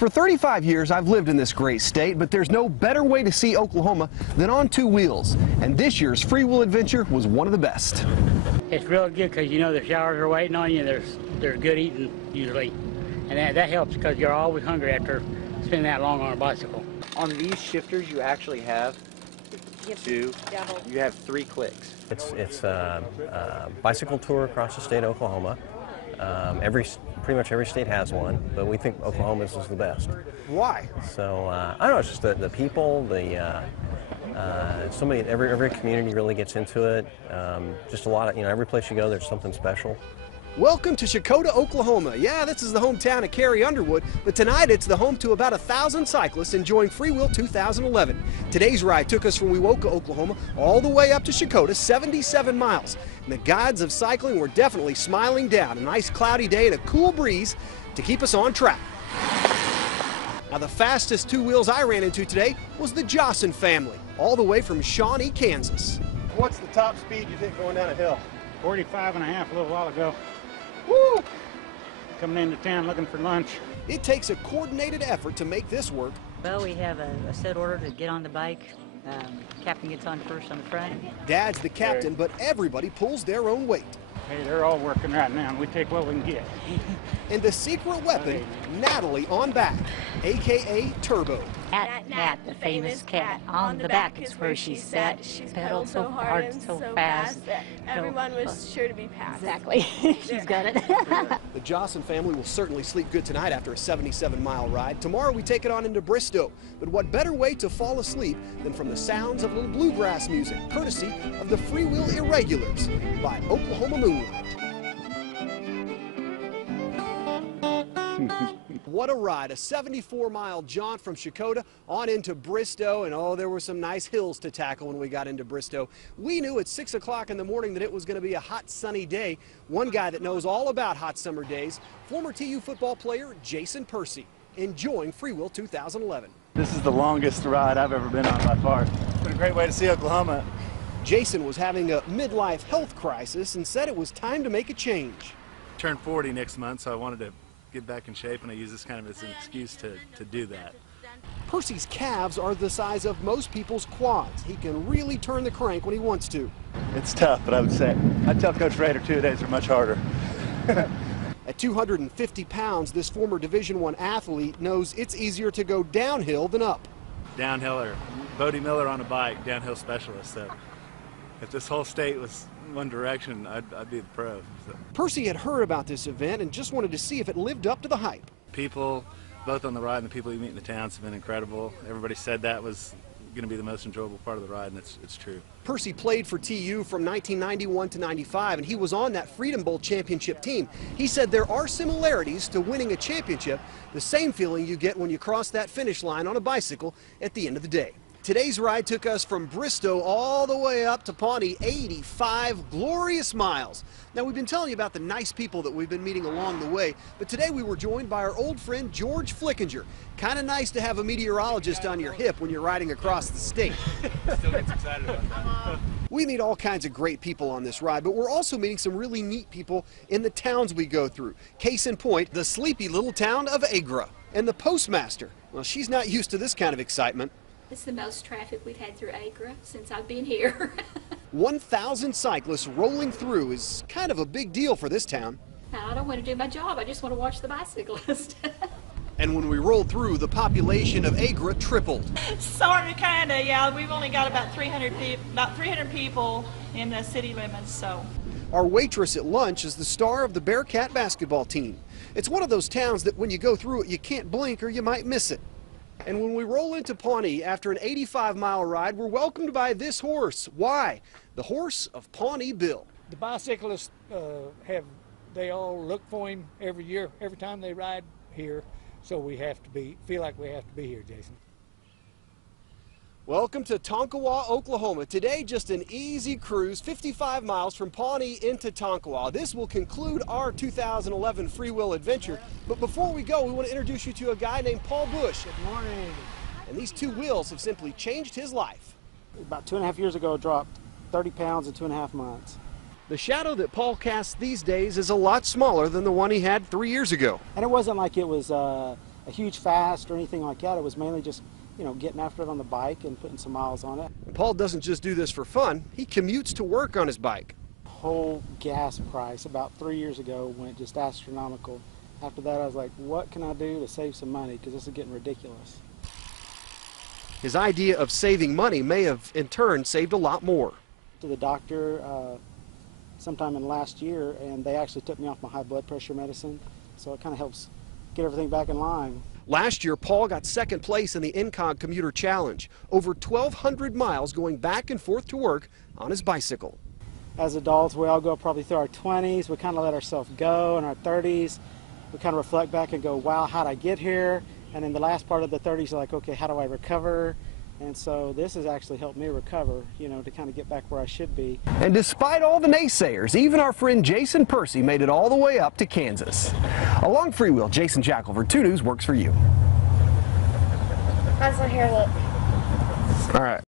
For 35 years, I've lived in this great state, but there's no better way to see Oklahoma than on two wheels. And this year's FreeWheel adventure was one of the best. It's real good because you know the showers are waiting on you. There's good eating usually, and that helps because you're always hungry after spending that long on a bicycle. On these shifters, you actually have you have 3 clicks. It's a bicycle tour across the state of Oklahoma. Pretty much every state has one, but we think Oklahoma's is the best. Why? So I don't know, it's just the people, every community really gets into it. Just a lot of, every place you go, there's something special. Welcome to Shakota, Oklahoma. Yeah, this is the hometown of Carrie Underwood, but tonight it's the home to about 1,000 cyclists enjoying FreeWheel 2011. Today's ride took us from Wewoka, Oklahoma, all the way up to Shakota, 77 miles. And the gods of cycling were definitely smiling down. A nice cloudy day and a cool breeze to keep us on track. Now, the fastest two wheels I ran into today was the Jason family, all the way from Shawnee, Kansas. What's the top speed you think going down a hill? 45 and a half a little while ago. Woo! Coming into town looking for lunch. It takes a coordinated effort to make this work. Well, we have a set order to get on the bike. Captain gets on first on the front. Dad's the captain, but everybody pulls their own weight. Hey, they're all working right now, and we take what we can get. And the secret weapon, Natalie on back, a.k.a. Turbo. Nat, the famous cat. On the back is where she sat. She pedaled so hard and so fast that everyone was sure to be passed. Exactly. She's got it. The Jason family will certainly sleep good tonight after a 77-mile ride. Tomorrow we take it on into Bristow. But what better way to fall asleep than from the sounds of a little bluegrass music, courtesy of the FreeWheel Irregulars by Oklahoma Moonlight. What a ride, a 74-mile jaunt from Shakota on into Bristow, and oh, there were some nice hills to tackle when we got into Bristow. We knew at 6 o'clock in the morning that it was going to be a hot, sunny day. One guy that knows all about hot summer days, former TU football player Jason Percy, enjoying FreeWheel 2011. This is the longest ride I've ever been on by far. It's been a great way to see Oklahoma. Jason was having a midlife health crisis and said it was time to make a change. I turn 40 next month, so I wanted to get back in shape, and I use this kind of as an excuse to do that. Percy's calves are the size of most people's quads. He can really turn the crank when he wants to. It's tough, but I'd tell Coach Rader 2 days are much harder. At 250 pounds, this former Division I athlete knows it's easier to go downhill than up. Downhill, or Bodie Miller on a bike, downhill specialist. So if this whole state was one direction, I'd be the pro. So. Percy had heard about this event and just wanted to see if it lived up to the hype. People, both on the ride and the people you meet in the towns, have been incredible. Everybody said that was going to be the most enjoyable part of the ride, and it's true. Percy played for TU from 1991 to 95, and he was on that Freedom Bowl championship team. He said there are similarities to winning a championship, the same feeling you get when you cross that finish line on a bicycle at the end of the day. Today's ride took us from Bristow all the way up to Pawnee, 85 glorious miles. Now, we've been telling you about the nice people that we've been meeting along the way, but today we were joined by our old friend George Flickinger. Kind of nice to have a meteorologist on your hip when you're riding across the state. Still gets excited about that. We meet all kinds of great people on this ride, but we're also meeting some really neat people in the towns we go through. Case in point, the sleepy little town of Agra. And the postmaster, well, she's not used to this kind of excitement. It's the most traffic we've had through Agra since I've been here. 1,000 cyclists rolling through is kind of a big deal for this town. I don't want to do my job, I just want to watch the bicyclist. And when we rolled through, the population of Agra tripled. Sort of, kind of, yeah. We've only got about 300 people in the city limits, so. Our waitress at lunch is the star of the Bearcat basketball team. It's one of those towns that when you go through it, you can't blink or you might miss it. And when we roll into Pawnee after an 85-mile ride, we're welcomed by this horse. Why? The horse of Pawnee Bill. The bicyclists they all look for him every year, every time they ride here. So we have to feel like we have to be here, Jason. Welcome to Tonkawa, Oklahoma. Today, just an easy cruise, 55 miles from Pawnee into Tonkawa. This will conclude our 2011 FreeWheel adventure. But before we go, we want to introduce you to a guy named Paul Bush. Good morning. And these two wheels have simply changed his life. About 2.5 years ago, dropped 30 pounds in 2.5 months. The shadow that Paul casts these days is a lot smaller than the one he had 3 years ago. And it wasn't like it was a huge fast or anything like that. It was mainly just, you know, getting after it on the bike and putting some miles on it. Paul doesn't just do this for fun. He commutes to work on his bike. Whole gas price about 3 years ago went just astronomical. After that, I was like, what can I do to save some money? Because this is getting ridiculous. His idea of saving money may have, in turn, saved a lot more. To the doctor sometime in last year, and they actually took me off my high blood pressure medicine, so it kind of helps get everything back in line. Last year, Paul got second place in the Incog Commuter Challenge, over 1,200 miles going back and forth to work on his bicycle. As adults, we all go probably through our 20s. We kind of let ourselves go. In our 30s, we kind of reflect back and go, wow, how'd I get here? And in the last part of the 30s, you're like, okay, how do I recover? And so this has actually helped me recover, you know, to kind of get back where I should be. And despite all the naysayers, even our friend Jason Percy made it all the way up to Kansas. Along FreeWheel, Jason Shackelford, 2 News works for you. How's my hair look? All right.